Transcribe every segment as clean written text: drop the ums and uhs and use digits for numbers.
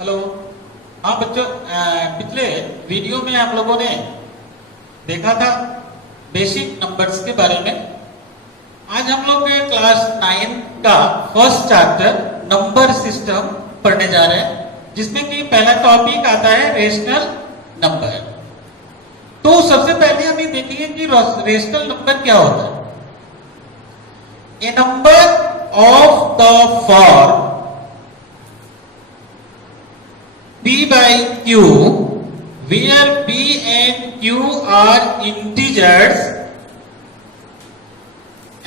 Hello. हाँ बच्चों, पिछले वीडियो में आप लोगों ने देखा था बेसिक नंबर्स के बारे में। आज हम लोग क्लास 9 का फर्स्ट चैप्टर नंबर सिस्टम पढ़ने जा रहे हैं, जिसमें कि पहला टॉपिक आता है रेशनल नंबर। तो सबसे पहले हम ये देखेंगे कि रेशनल नंबर क्या होता है। A number of the form P by Q, where P and Q are integers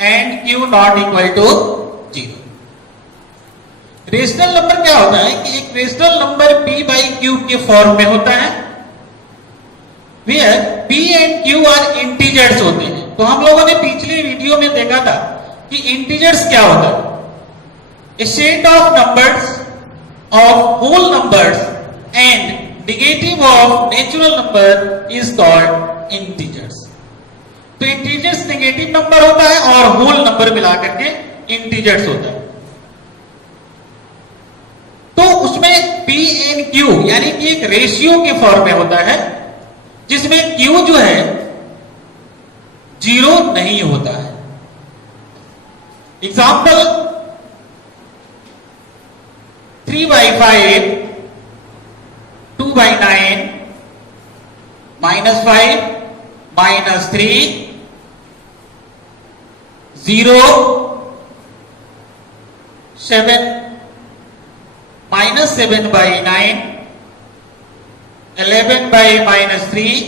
and Q not equal to 0। Rational number क्या होता है कि एक rational number P by Q के फॉर्म में होता है, where P and Q are integers होते हैं। तो हम लोगों ने पिछले वीडियो में देखा था कि integers क्या होता है। A set of numbers of whole numbers and negative of natural number is called integers। तो integers नेगेटिव नंबर होता है और होल नंबर मिलाकर के integers होता है। तो उसमें P and Q यानी कि एक रेशियो के फॉर्म में होता है, जिसमें Q जो है 0 नहीं होता है। Example 3/5, 2/9, -5, -3, 0, 7, -7/9, 11/-3,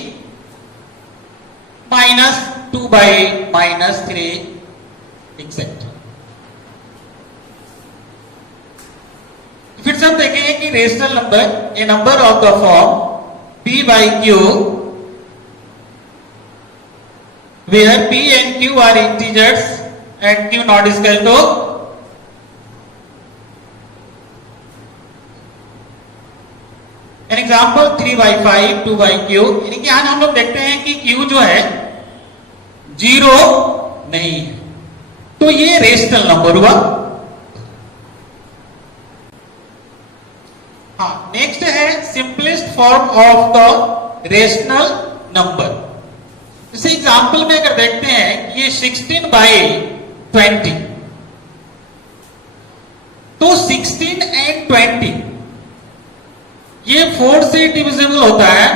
-2/-3, etc। फिर से हम देखेंगे कि rational number A number of the form P by Q, where P and Q are integers and Q not is equal to an example 3/5, 2/Q। यानी कि यहाँ हम लोग देखते हैं कि Q जो है 0 नहीं है, तो ये रेशनल नंबर हुआ। नेक्स्ट है simplest form of the rational number. जैसे एग्जांपल में अगर देखते हैं ये 16/20, तो 16 and 20 ये 4 से डिविजिबल होता है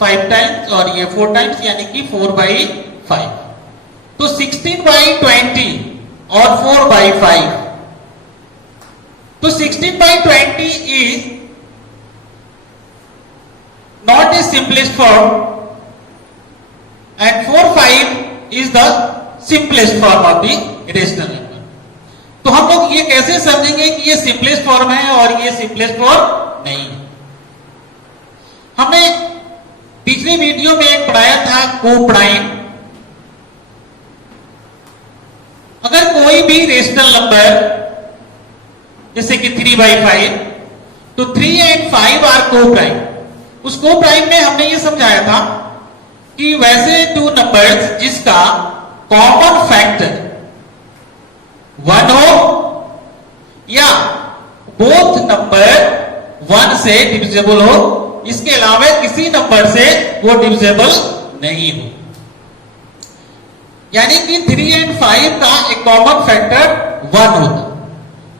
5 टाइम्स और ये 4 टाइम्स, यानी कि 4/5। तो 16/20 और 4/5, तो 16/20 is not a simplest form and 4/5 is the simplest form of the rational number। तो हम लोग ये कैसे समझेंगे कि ये सिंपलेस्ट फॉर्म है और ये सिंपलेस्ट फॉर्म नहीं है। हमने पिछले वीडियो में एक पढ़ाया था कोप्राइम। अगर कोई भी रेशनल नंबर जैसे कि 3/5, तो 3 and 5 आर कोप्राइम। उस कोप्राइम में हमने ये समझाया था कि वैसे दो नंबर्स जिसका कॉमन फैक्टर 1 हो या बोथ नंबर 1 से डिविजिबल हो, इसके अलावा किसी नंबर से वो डिविजिबल नहीं हो। यानी कि 3 and 5 का एक कॉमन फैक्टर 1 होता।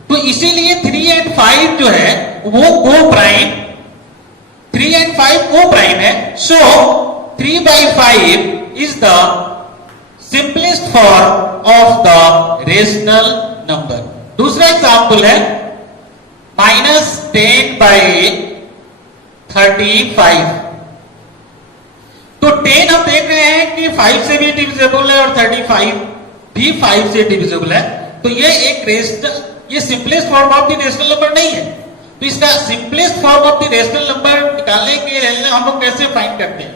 तो इसीलिए 3 and 5 जो है वो कोप्राइम, 3 and 5 कोप्राइम है। सो 3/5 is the simplest form of the rational number. दूसरा एग्जांपल है -10/35। तो 10 हम देख रहे हैं कि 5 से भी डिविजिबल है और 35 भी 5 से डिविजिबल है। तो ये एक ये simplest form of the rational number नहीं है। तो इसका simplest form of the rational number निकालने के लिए हम लोग कैसे फाइंड करते हैं।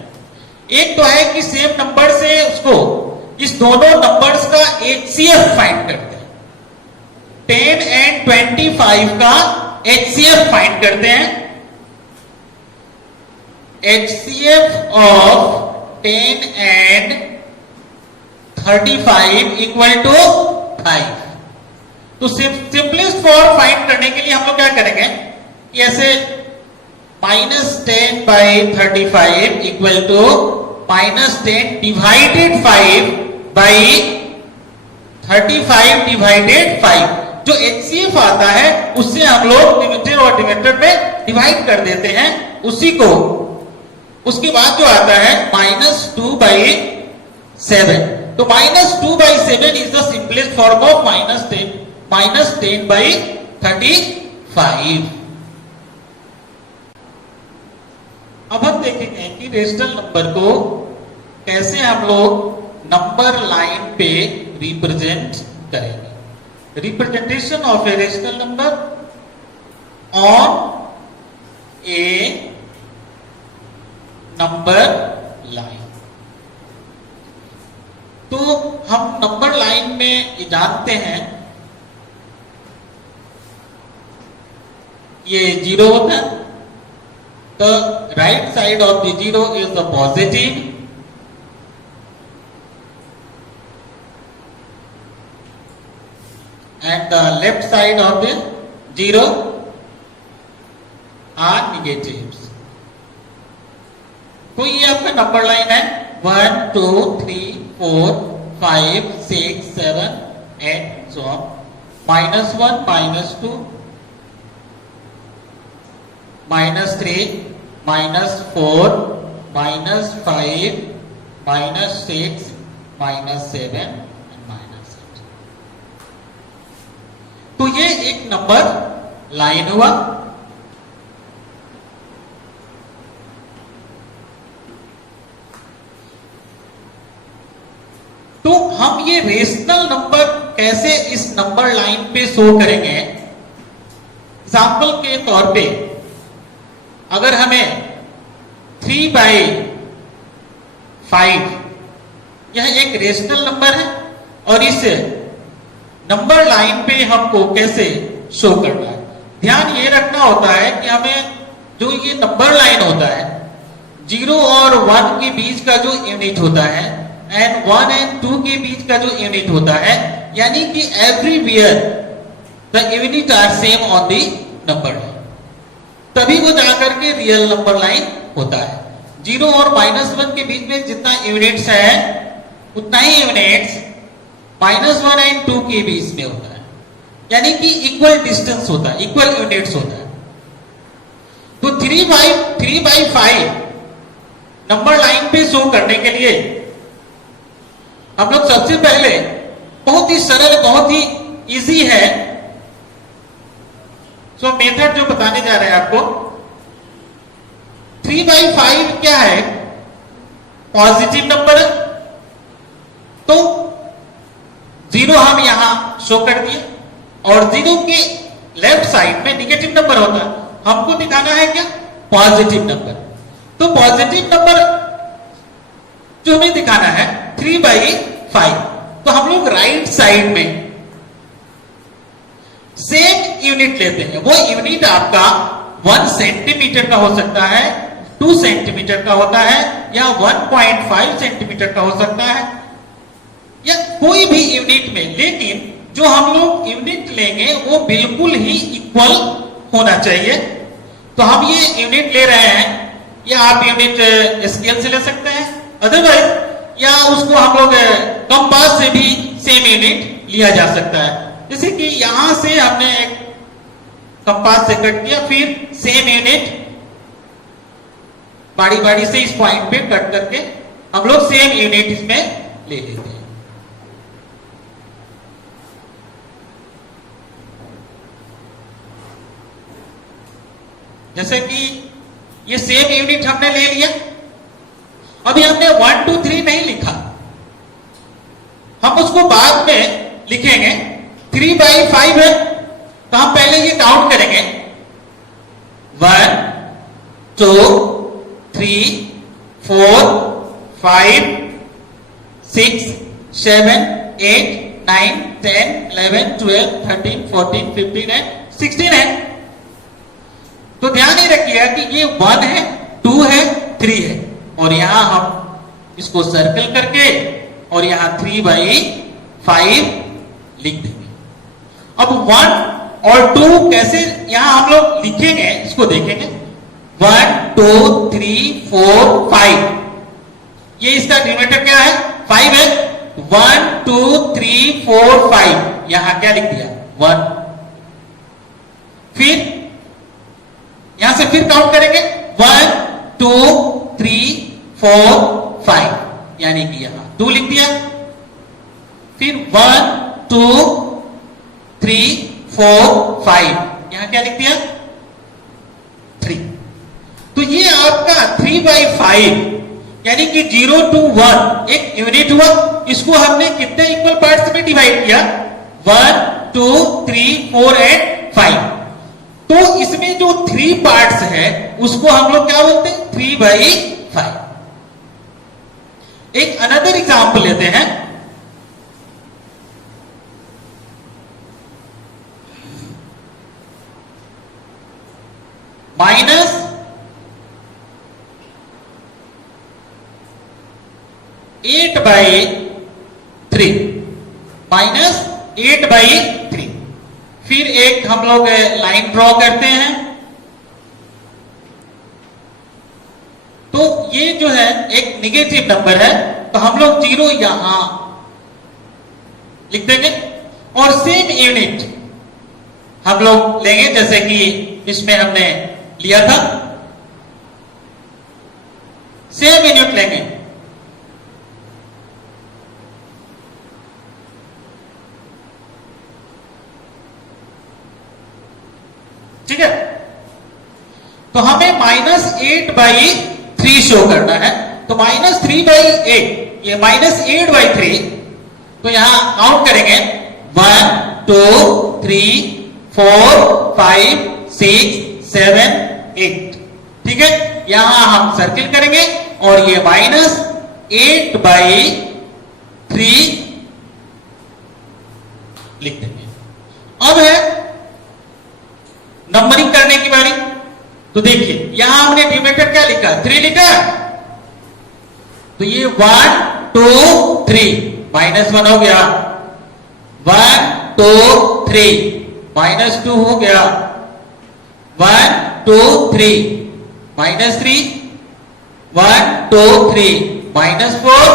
एक तो है कि सेम नंबर से उसको इस दोनों नंबर्स का HCF फाइंड करते हैं। 10 and 25 का HCF फाइंड करते हैं। HCF of 10 and 35 equal to 5। तो तो सिंपलेस्ट फॉर फाइंड करने के लिए हम लोग क्या करेंगे कि ऐसे -10/35 equal to -10 divided 5 by 35 divided 5। जो HCF आता है उससे हम लोग न्यूमरेटर और डिनोमिनेटर में डिवाइड कर देते हैं उसी को। उसके बाद जो आता है -2/7। तो -2/7 is the simplest form of -10/35। अब हम देखेंगे कि रेशनल नंबर को कैसे हम लोग नंबर लाइन पे रिप्रेजेंट करेंगे। Representation of A rational number on A number line. तो हम नंबर लाइन में ये जानते हैं ये 0 होता है। The right side of the 0 is the positive and the left side of the 0 are negatives। तो ये आपका नंबर लाइन है 1 2 3 4 5 6 7 8 so -1 -2 -3 -4 -5 -6 -7 -8। तो ये एक नंबर लाइन हुआ। तो हम ये रेशनल नंबर कैसे इस नंबर लाइन पे शो करेंगे। एग्जाम्पल के तौर पे अगर हमें 3/5 यह एक रेशनल नंबर है और इस नंबर लाइन पे हमको कैसे शो करना है, ध्यान ये रखना होता है कि हमें जो ये नंबर लाइन होता है 0 और 1 के बीच का जो यूनिट होता है एंड 1 एंड 2 के बीच का जो यूनिट होता है, यानी कि everywhere the unit are same on the number line, तभी वो जाकर के रियल नंबर लाइन होता है। 0 और -1 के बीच में जितना यूनिट्स है उतना ही यूनिट्स -1 एंड 2 के बीच में होता है, यानी कि इक्वल डिस्टेंस होता है, इक्वल यूनिट्स होता है। तो 3/5 नंबर लाइन पे शो करने के लिए हम लोग सबसे पहले बहुत ही सरल, बहुत ही इजी है सो मेथड जो बताने जा रहे हैं आपको। 3/5 क्या है, पॉजिटिव नंबर है, तो 0 हम यहां शो कर दिए और 0 के लेफ्ट साइड में निगेटिव नंबर होता है, हमको दिखाना है क्या, पॉजिटिव नंबर। तो पॉजिटिव नंबर जो हमें दिखाना है 3/5, तो हम लोग राइट साइड में सेम यूनिट लेते हैं। वो यूनिट आपका 1 सेंटीमीटर का हो सकता है, 2 सेंटीमीटर का होता है या 1.5 सेंटीमीटर का हो सकता है या कोई भी यूनिट में, लेकिन जो हम लोग यूनिट लेंगे वो बिल्कुल ही इक्वल होना चाहिए। तो हम ये यूनिट ले रहे हैं, या आप यूनिट स्केल से ले सकते हैं, अदरवाइज या उसको हम लोग कंपास से भी सेम यूनिट लिया जा सकता है। जैसे कि यहां से हमने एक कंपास से कट किया, फिर सेम यूनिट बारी बारी से इस पॉइंट पे कट करके हम लोग सेम यूनिट इसमें ले लेते हैं। जैसे कि ये सेम यूनिट हमने ले लिया, अभी हमने 1 2 3 नहीं लिखा, हम उसको बाद में लिखेंगे। 3/5 है तो हम पहले ये काउंट करेंगे 1 2 3 4 5 6 7 8 9 10 11 12 13 14 15 है 16 है। तो ध्यान ही रखिएगा कि ये 1 है 2 है 3 है और यहां हम इसको सर्कल करके और यहां 3/5 लिख देंगे। अब 1 और 2 कैसे यहां हम लोग लिखेंगे, इसको देखेंगे। 1 2 3 4 5, ये इसका डिनोमिनेटर क्या है? 5 है। 1 2 3 4 5, यहां क्या लिख दिया? 1। फिर यहां से फिर काउंट करेंगे 1 2 3 4 5, यानी कि यहां 2 लिख दिया। फिर 1 2 3 4 5, यहां क्या लिख दिया? 3। तो ये आपका 3/5 यानी कि 0 to 1 एक यूनिट हुआ। इसको हमने कितने इक्वल पार्ट्स में डिवाइड किया? 1 2 3 4 एंड 5। तो इसमें जो 3 पार्ट्स है उसको हम लोग क्या बोलते हैं? 3/5। एक अनदर एग्जांपल लेते हैं। -8/3, -8/3। फिर एक हम लोग लाइन ड्रॉ करते हैं। तो ये जो है एक निगेटिव नंबर है, तो हम लोग 0 यहां लिख देंगे। और सेम यूनिट हम लोग लेंगे जैसे कि इसमें हमने लिया था, सेम यूनिट लेंगे। ठीक है, तो हमें -8/3 शो करना है। तो -3/8, ये -8/3, तो यहां काउंट करेंगे 1 2 3 4 5 6 7 8। ठीक है, यहां हम सर्किल करेंगे और ये -8/3 लिख देंगे। अब है नंबरिंग करने की बारी। तो देखिए यहां हमने डिनोमिनेटर क्या लिखा? 3 लिखा। तो ये 1 2 3, -1 हो गया। 1 2 3, -2 हो गया। 1 2 3, -3, 1 2 3, -4,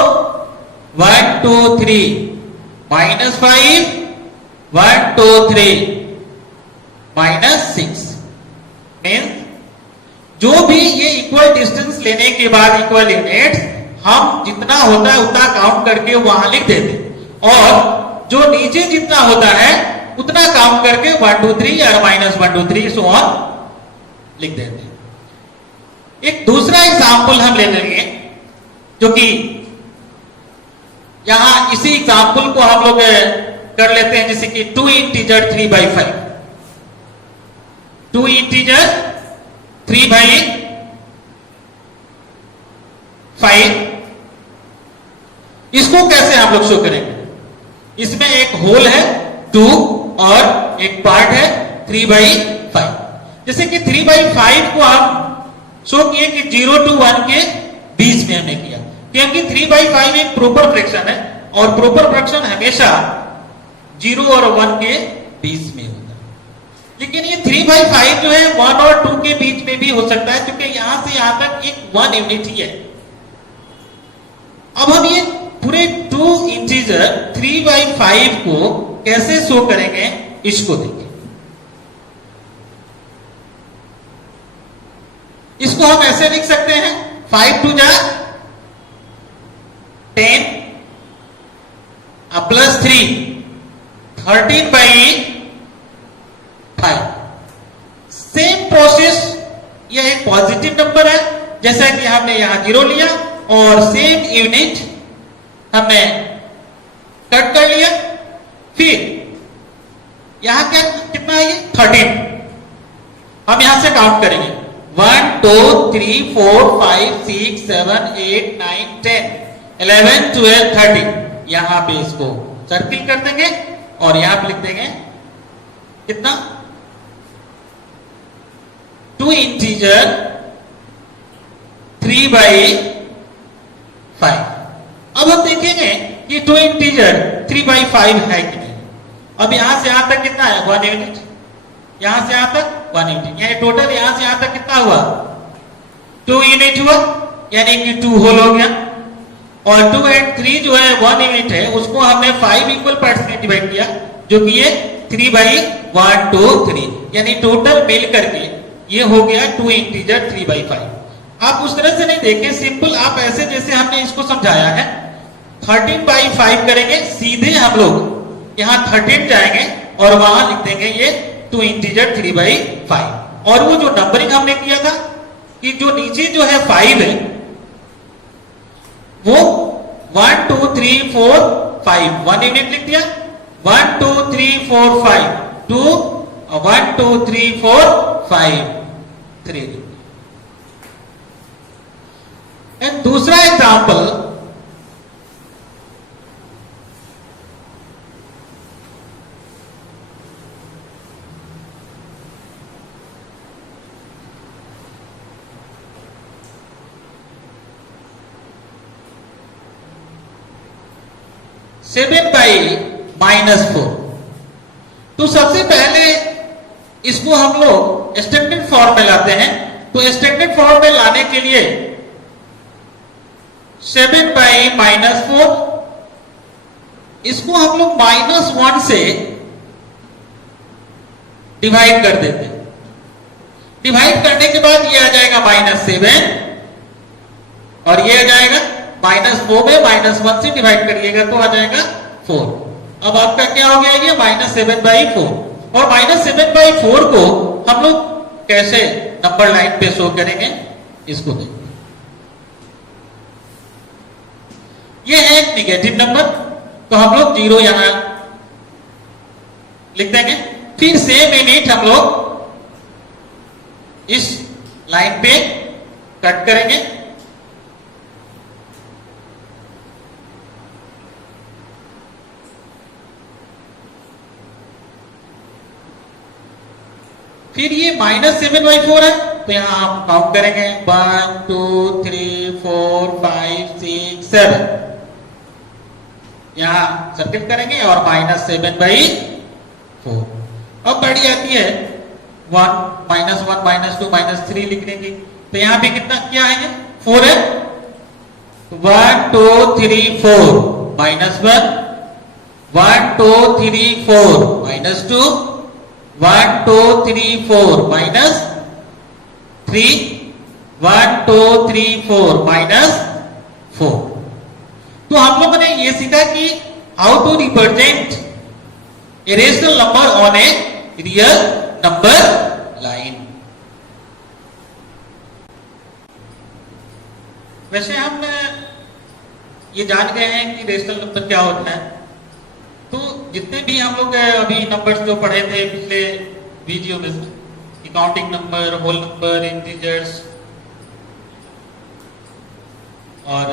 1 2 3, -5, 1 2 3, -6। मीन्स जो भी ये इक्वल डिस्टेंस लेने के बाद इक्वल यूनिट्स हम जितना होता है उतना काउंट करके वहां लिख देते, और जो नीचे जितना होता है उतना काउंट करके 1 2 3 या -1 2 3 सो ऑन लिख देते। एक दूसरा एग्जाम्पल हम ले लेंगे, जो कि यहां इसी एग्जाम्पल को हम लोग कर लेते हैं, जैसे कि 2 इंटीजर 3/5, 2 इंटीजर 3/5। इसको कैसे हम लोग शो करेंगे? इसमें एक होल है 2 और एक पार्ट है 3/5। जैसे कि 3/5 को हम शो किए कि 0 to 1 के बीच में हमने किया, क्योंकि 3/5 एक प्रॉपर फ्रैक्शन है और प्रॉपर फ्रैक्शन हमेशा 0 और 1 के बीच में होता है। लेकिन ये 3/5 जो है 1 और 2 के बीच में भी हो सकता है, क्योंकि यहां से यहां तक एक 1 यूनिट ही है। अब हम ये पूरे 2 इंटीजर 3/5 को कैसे शो करेंगे, इसको देखिए। इसको हम ऐसे लिख सकते हैं 5 2 जा 10 +3 13/5। सेम प्रोसेस, यह एक पॉजिटिव नंबर है, जैसा कि हमने यहां 0 लिया और सेम यूनिट हमने कट कर लिया। फिर यहां क्या कितना है? 13। हम यहां से काउंट करेंगे 1 2 3 4 5 6 7 8 9 10 11 12 13। यहां पे इसको सर्किल कर देंगे और यहां पे लिख देंगे कितना? 2 इंटीजर 3/5। अब हम देखेंगे कि 2 इंटीजर 3/5 है कि नहीं। अब यहां से यहां तक कितना है 1 यूनिट, यहां से यहां तक 1 यूनिट, यानी टोटल यहां से यहां तक कितना हुआ 2 यूनिट हुआ, यानी कि 2 होल हो गया। और 2 and 3 जो है 1 यूनिट है, उसको हमने 5 इक्वल पार्ट्स में डिवाइड किया, जो कि ये 3/1 2 3, यानी टोटल मिल करके ये हो गया 2 इंटीजर 3/5। आप उस तरह से नहीं देखें, सिंपल आप ऐसे जैसे हमने इसको समझाया है 13/5 करेंगे, सीधे हम लोग यहाँ 13 जाएंगे और वहां लिख देंगे ये 2 इंटीजर 3/5। और वो जो नंबरिंग हमने किया था कि जो नीचे जो है 5 है वो 1 2 3 4 5 1 यूनिट लिख दिया, 1 2 3 4 5 2 1 2 3 4 5 3। एंड दूसरा एग्जांपल, (7/-4). तो सबसे पहले इसको हम लोग स्टैंडर्ड फॉर्म में लाते हैं। तो स्टैंडर्ड फॉर्म में लाने के लिए 7/-4 इसको हम लोग -1 से डिवाइड कर देते हैं। डिवाइड करने के बाद ये आ जाएगा -7 और ये आ जाएगा -4 में -1 से डिवाइड करिएगा तो आ जाएगा 4। अब आपका क्या हो गया ये -7/4। और -7/4 को हम लोग कैसे नंबर लाइन पे शो करेंगे इसको देखिए। ये है एक निगेटिव नंबर, तो हम लोग 0 यहां लिख देंगे। फिर सेम यूनिट हम लोग इस लाइन पे कट करेंगे, फिर ये -7/4 है तो यहां हम काउंट करेंगे 1 2 3 4 5 6 7, यहां सर्किल करेंगे और -7/4। अब बढ़ी आती है 1 -1 -2 -3 लिख देंगे, तो यहां पे कितना क्या आएंगे 4 है, 1 2 3 4 -1 1 2 3 4 -2 1 2 3 4 -3 1 2 3 4 -4। तो हम लोगों ने ये सीखा कि how to represent a rational number on a real number line. वैसे हम ये जान गए हैं कि रेशनल नंबर क्या होता है। तो जितने भी हम लोग अभी नंबर्स जो पढ़े थे पिछले वीडियो में, counting number, whole number, integers और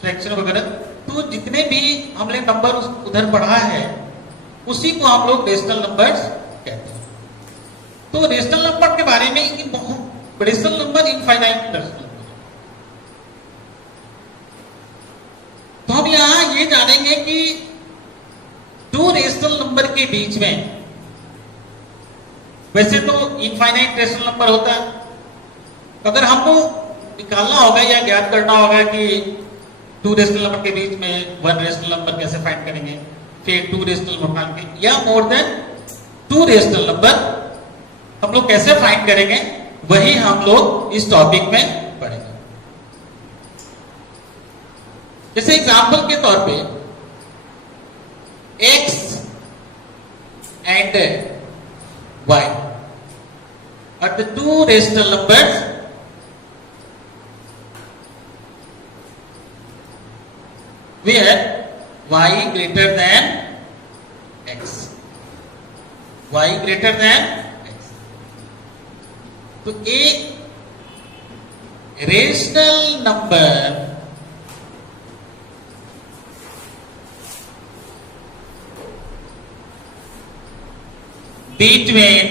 फ्रैक्शन वगैरह, तो जितने भी हमने नंबर उधर पढ़ा है उसी को हम लोग रेशनल नंबर्स कहते हैं। तो रेशनल नंबर के बारे में rational number infinite rational number. तो हम यहां ये जानेंगे कि 2 रेशनल नंबर के बीच में, वैसे तो इनफाइनाइट रेशनल नंबर होता है, अगर हमको निकालना होगा या ज्ञात करना होगा कि 2 रेशनल नंबर के बीच में 1 रेशनल नंबर कैसे फाइंड करेंगे, फिर 2 रेशनल नंबर या मोर देन 2 रेशनल नंबर हम लोग कैसे फाइंड करेंगे, वही हम लोग इस टॉपिक में पढ़ेंगे। जैसे एग्जांपल के तौर पे x and y are the 2 rational numbers where y greater than x, y greater than x। तो एक rational number between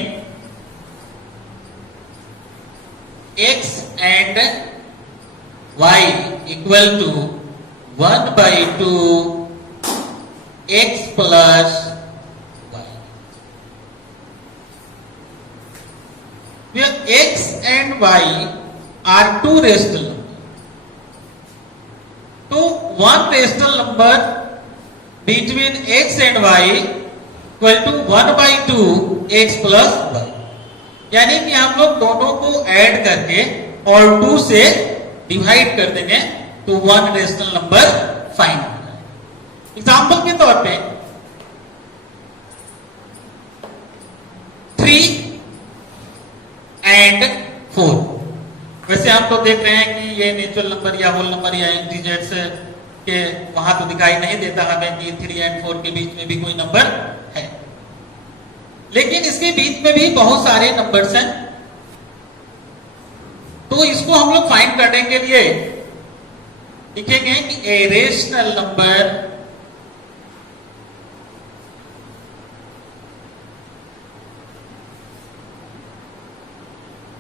x and y equal to 1/2 x plus y। where x and y are two rational numbers. तो one rational number between x and y equal to 1/2 x plus y. यानी कि हम लोग दोनों को add करके और 2 से डिवाइड कर देंगे तो वन रेशनल नंबर फाइंड करना है। एग्जाम्पल के तौर पे 3 and 4। वैसे हम तो देख रहे हैं कि ये नेचुरल नंबर या होल नंबर या इंटीजर्स के वहां तो दिखाई नहीं देता हमें कि 3 and 4 के बीच में भी कोई नंबर है, लेकिन इसके बीच में भी बहुत सारे नंबर्स हैं। तो इसको हम लोग फाइंड करने के लिए लिखेंगे कि ए rational number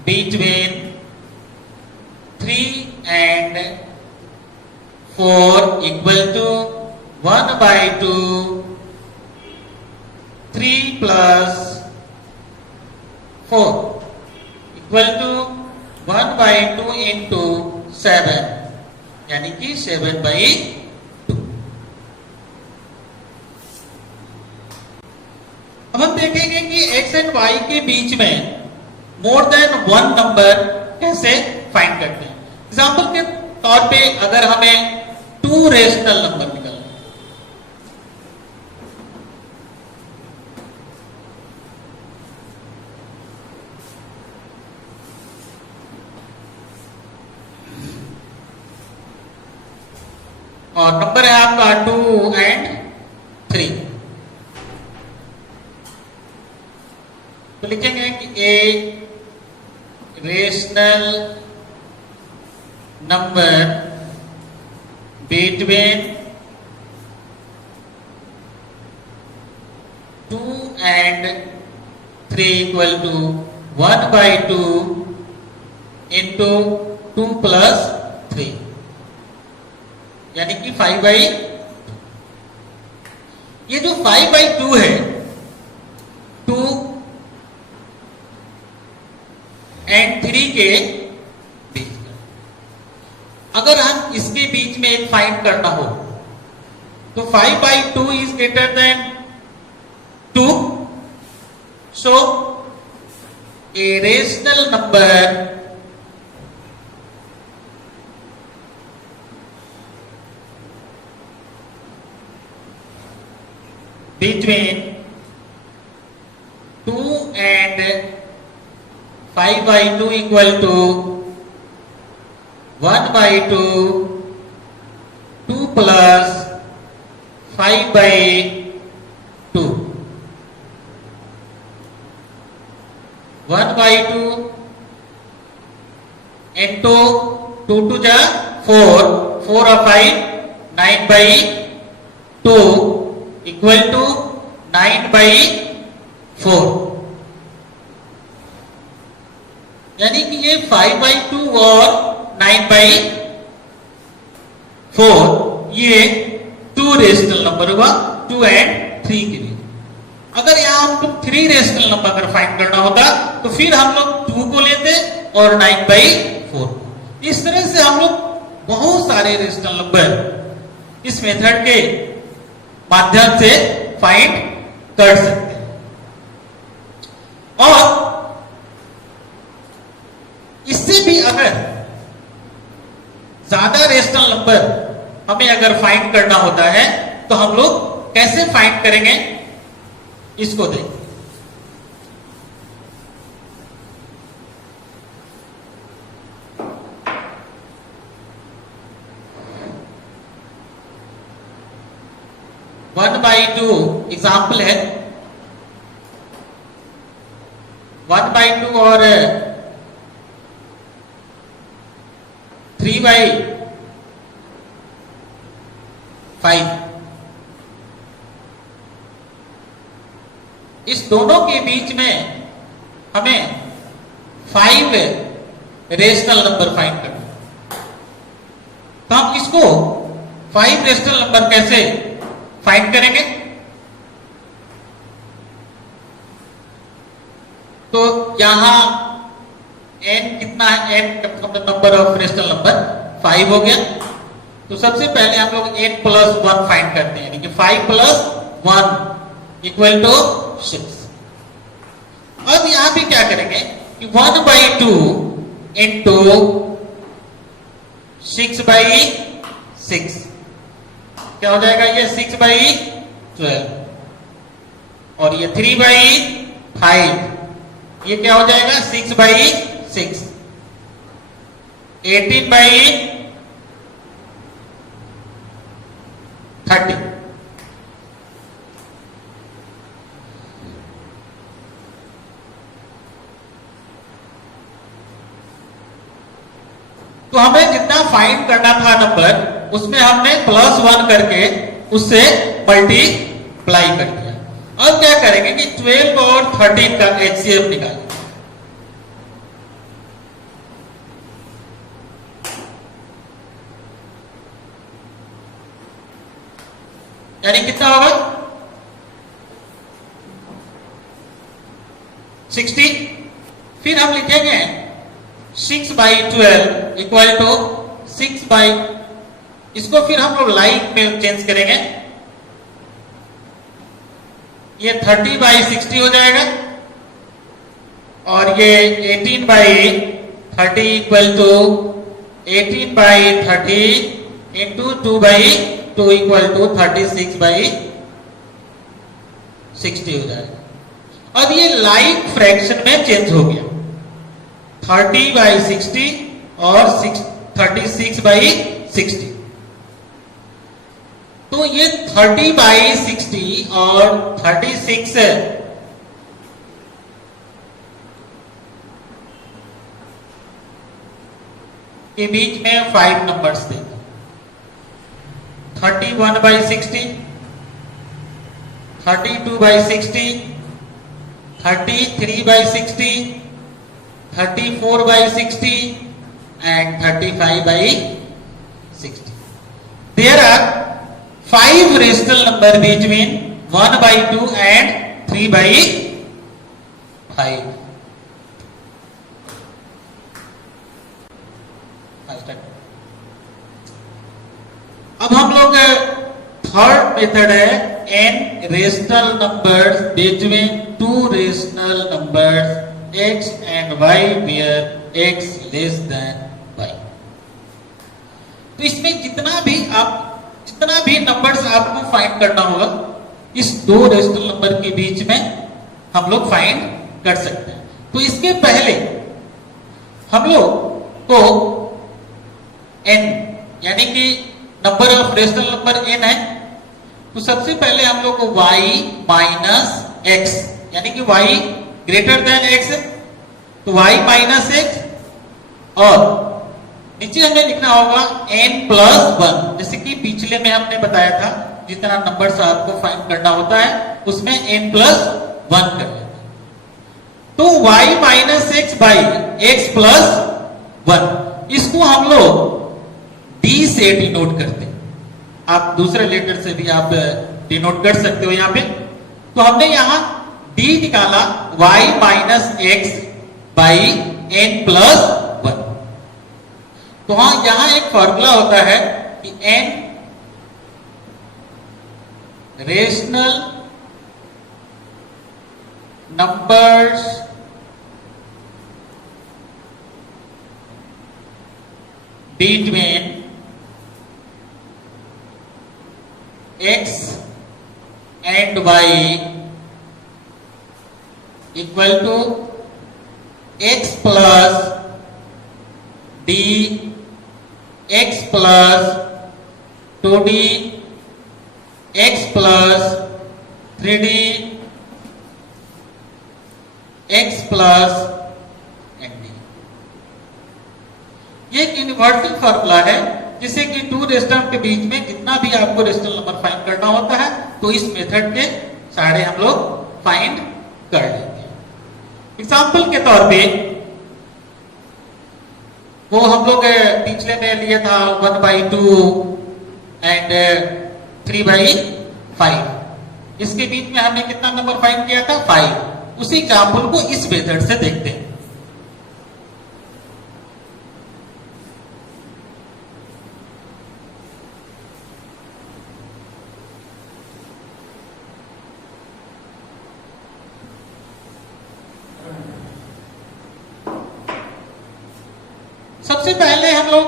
between 3 and 4 equal to 1/2 3 plus 4 equal to 1/2 into 7, यानी कि 7/2। अब हम देखेंगे कि x एंड y के बीच में मोर देन वन नंबर कैसे फाइंड करते हैं। एग्जाम्पल के तौर पे अगर हमें 2 रेशनल नंबर निकलना और नंबर है आपका 2 and 3, तो लिखेंगे कि ए rational number between 2 and 3 equal to 1/2 into 2 plus 3, यानी कि 5/2। ये जो 5/2 है 2 and 3 के बीच में, अगर हम इसके बीच में एक फाइंड करना हो तो 5/2 is greater than 2, so A rational number between 2 and 5/2 equal to 1/2 2 plus 5/2, 1/2 into 2 to जा 4, 4 और 5 9/2 equal to 9/4, यानी कि ये 5/2 और 9/4 ये 2 रेशनल नंबर हुआ 2 and 3 के लिए। अगर यहां हमको 3 रेशनल नंबर अगर फाइंड करना होता तो फिर हम लोग 2 को लेते और 9/4। इस तरह से हम लोग बहुत सारे रेशनल नंबर इस मेथड के माध्यम से फाइंड कर सकते हैं। और इससे भी अगर ज्यादा रेशनल नंबर हमें अगर फाइंड करना होता है तो हम लोग कैसे फाइंड करेंगे इसको देखें। वन बाई टू एग्जाम्पल है, 1/2 और 3/5, इस दोनों के बीच में हमें 5 रेशनल नंबर फाइंड करना। तो हम इसको 5 रेशनल नंबर कैसे फाइंड करेंगे? तो यहां n कितना है, n number of rational number 5 हो गया। तो सबसे पहले हम लोग n प्लस 1 फाइंड करते हैं, यानी कि 5 प्लस 1 इक्वल टू 6। अब यहां भी क्या करेंगे कि 1/2 इंटू 6/6 क्या हो जाएगा, ये 6/12 और ये 3/5 ये क्या हो जाएगा 6/6, 18/30। तो हमें जितना फाइंड करना था नंबर, उसमें हमने +1 करके उससे मल्टीप्लाई कर दिया। अब क्या करेंगे कि 12 और 13 का HCF निकालें। यानी कितना होगा 60। फिर हम लिखेंगे 6/12 इक्वल टू 6 इसको फिर हम लोग लाइन में चेंज करेंगे, ये 30/60 हो जाएगा और ये 18/30 equal to 18/30 into 2/2 equal to 36/60 हो जाएगा। अब ये लाइक फ्रैक्शन में चेंज हो गया, 30/60 और 36/60। तो ये 30/60 और 36 के बीच में 5 नंबर्स देगा, 31/60, 32/60, 33/60, 34/60 and 35/60. There are 5 rational number between 1/2 and 3/5. अब हम लोग थर्ड मेथड है n rational numbers between 2 rational numbers x and y where x less than y। तो इसमें जितना भी नंबर्स आपको फाइंड करना होगा, इस 2 रेशनल नंबर के बीच में हम लोग फाइंड कर सकते हैं। तो इसके पहले हम लोग को n यानी कि number of rational number n है, तो सबसे पहले हम लोग को y माइनस x यानी कि y ग्रेटर देन x, तो y माइनस x और नीचे हमें लिखना होगा n प्लस 1। जैसे कि पिछले में हमने बताया था जितना नंबर आपको फाइंड करना होता है उसमें n प्लस 1 कर लेते हैं। तो y minus x by x plus 1 इसको हम लोग d से डिनोट करते हैं। आप दूसरे लेटर से भी आप डिनोट कर सकते हो यहाँ पे। तो हमने यहाँ d निकाला y minus x by n plus 1। तो हाँ यहां एक फॉर्मूला होता है कि n rational numbers between x and y equal to x plus d x plus 2d x plus 3d x plus nd। ये एक यूनिवर्सल फॉर्मूला है जिससे कि 2 रेशनल के बीच में जितना भी आपको रेशनल नंबर फाइंड करना होता है तो इस मेथड के सारे हम लोग फाइंड कर लेते हैं। एग्जाम्पल के तौर पे वो हम लोग पिछले में लिया था 1/2 एंड 3/5, इसके बीच में हमने कितना नंबर फाइंड किया था 5। उसी एग्जाम्पल को इस मेथड से देखते हैं। सबसे पहले हम लोग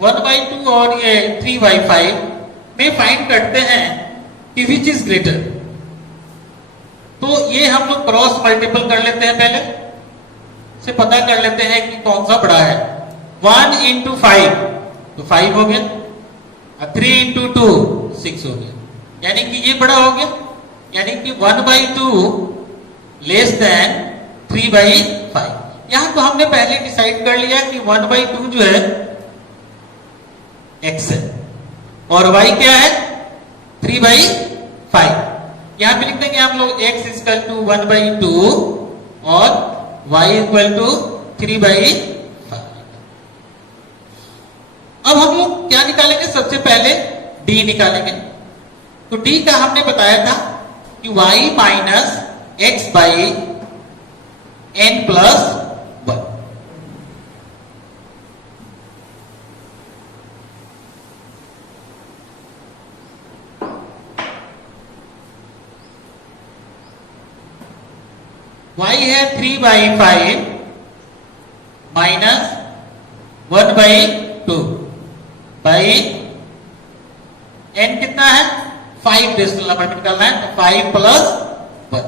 1/2 और ये 3/5 में फाइंड करते हैं कि विच इज ग्रेटर। तो ये हम लोग क्रॉस मल्टीपल कर लेते हैं, पहले से पता कर लेते हैं कि कौन सा बड़ा है। 1 into 5 तो 5 हो गया, 3 into 2 6 हो गया, यानी कि ये बड़ा हो गया, यानी कि 1/2 लेस देन 3/5। यहां तो हमने पहले डिसाइड कर लिया कि 1/2 जो है x है और y क्या है 3/5। यहां पे लिख देंगे हम लोग x इक्वल टू 1/2 और y इक्वल टू 3/5। अब हम लोग क्या निकालेंगे, सबसे पहले d निकालेंगे। तो d का हमने बताया था कि y minus x by n plus 1। y है 3/5 माइनस 1/2 बाई n कितना है 5 डेसिमल नंबर में निकालना है, तो 5 प्लस 1।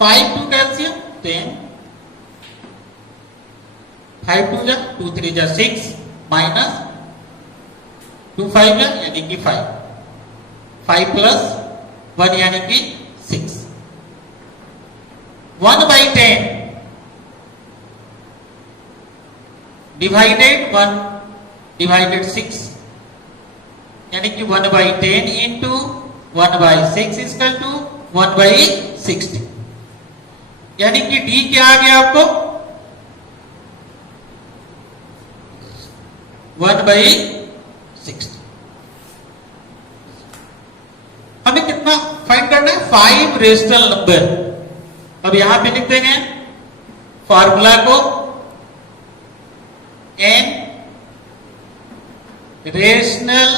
5 2 कैल्सियम 10, 5 2 जा 2 3 जा 6 माइनस 2 5 जा यानी कि 5, 5 प्लस 1 यानी कि 6। 1/10 डिवाइडेड 1 डिवाइडेड 6 यानी कि 1/10 इंटू 1/6 इक्वल टू 1/60, यानी कि d क्या आ गया आपको 1/60। हमें कितना फाइंड करना है 5 रेशनल नंबर। अब यहां पे लिख देंगे फॉर्मूला को n rational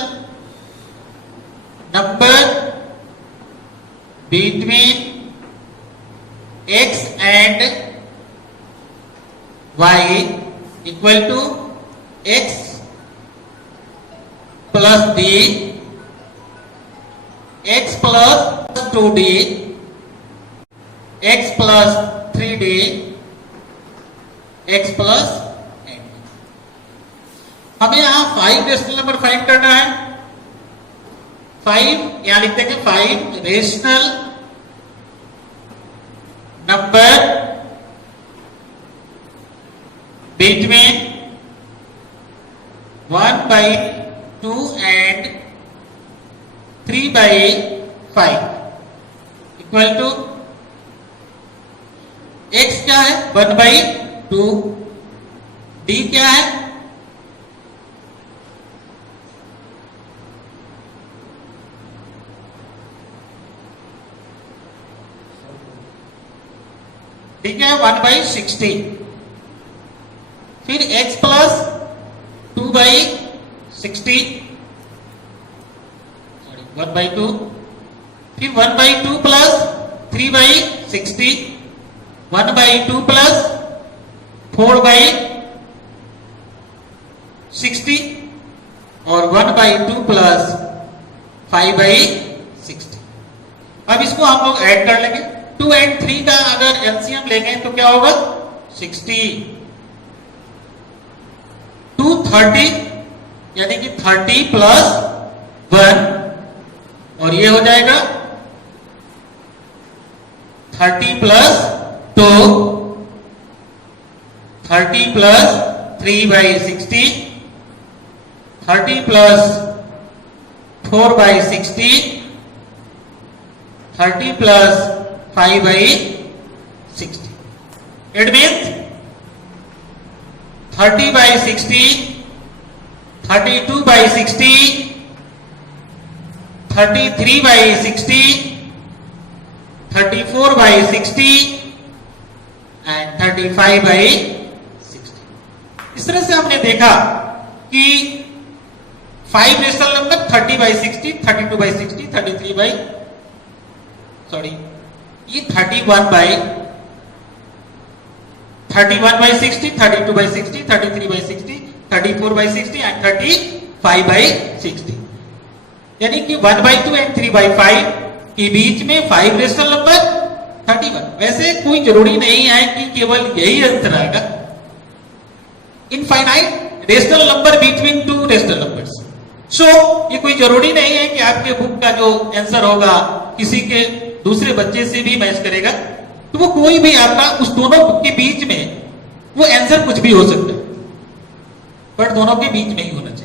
number between x and y equal to x plus d, x plus 2d, x plus 3d, x plus n। हमें यहां 5 रेशनल नंबर फाइंड करना है। 5 यहां लिख देंगे 5 rational number between 1/2 and 3/5 equal to x क्या है 1/2, d क्या है ठीक है 1/60, फिर x प्लस 2/60 1/2, फिर 1/2 प्लस 3/60, 1/2 प्लस 4/60 और 1/2 प्लस 5/60। अब इसको हम लोग ऐड कर लेंगे। 2 and 3 का अगर एलसीएम लेंगे तो क्या होगा 60, 2 30 यानी कि 30 प्लस 1 और ये हो जाएगा 30 plus 2, 30 plus 3/60, 30 plus 4/60, 30 plus 5/60। It means 30/60, 32/60, 33/60, 34/60 and 35/60। इस तरह से हमने देखा कि 5 रेशनल नंबर 30/60, 32/60, 33 ये 31/60 31/60, 32/60, 33/60, 34/60 एंड 35/60, यानी कि 1/2 एंड 3/5 के बीच में 5 रेशनल नंबर 31। वैसे कोई जरूरी नहीं है कि केवल यही आंसर आएगा। Infinite rational number between two rational numbers. So ये कोई जरूरी नहीं है कि आपके बुक का जो आंसर होगा किसी के दूसरे बच्चे से भी मैच करेगा, तो वो कोई भी आपका उस दोनों बुक के बीच में वो आंसर कुछ भी हो सकता है, बट दोनों के बीच में ही होना चाहिए।